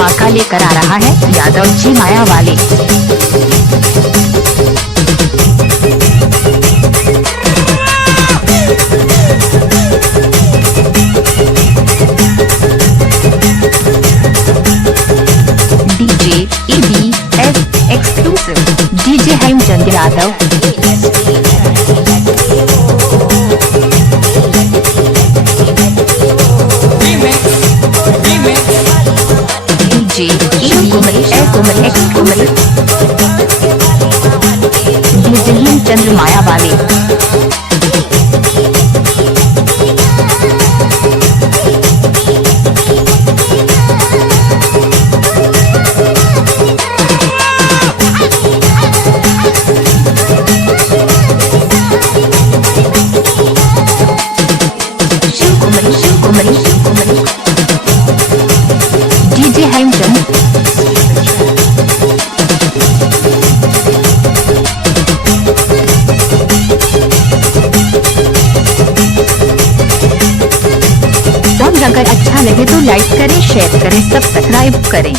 धमाका लेकर आ रहा है यादव जी माया वाले। DJ EBS exclusive DJ Hemchand Yadav. DJ EBS exclusive DJ Hemchand Maya वाले। डीजे हेमचंद सॉन्ग अगर अच्छा लगे तो लाइक करें, शेयर करें, सब्सक्राइब करें।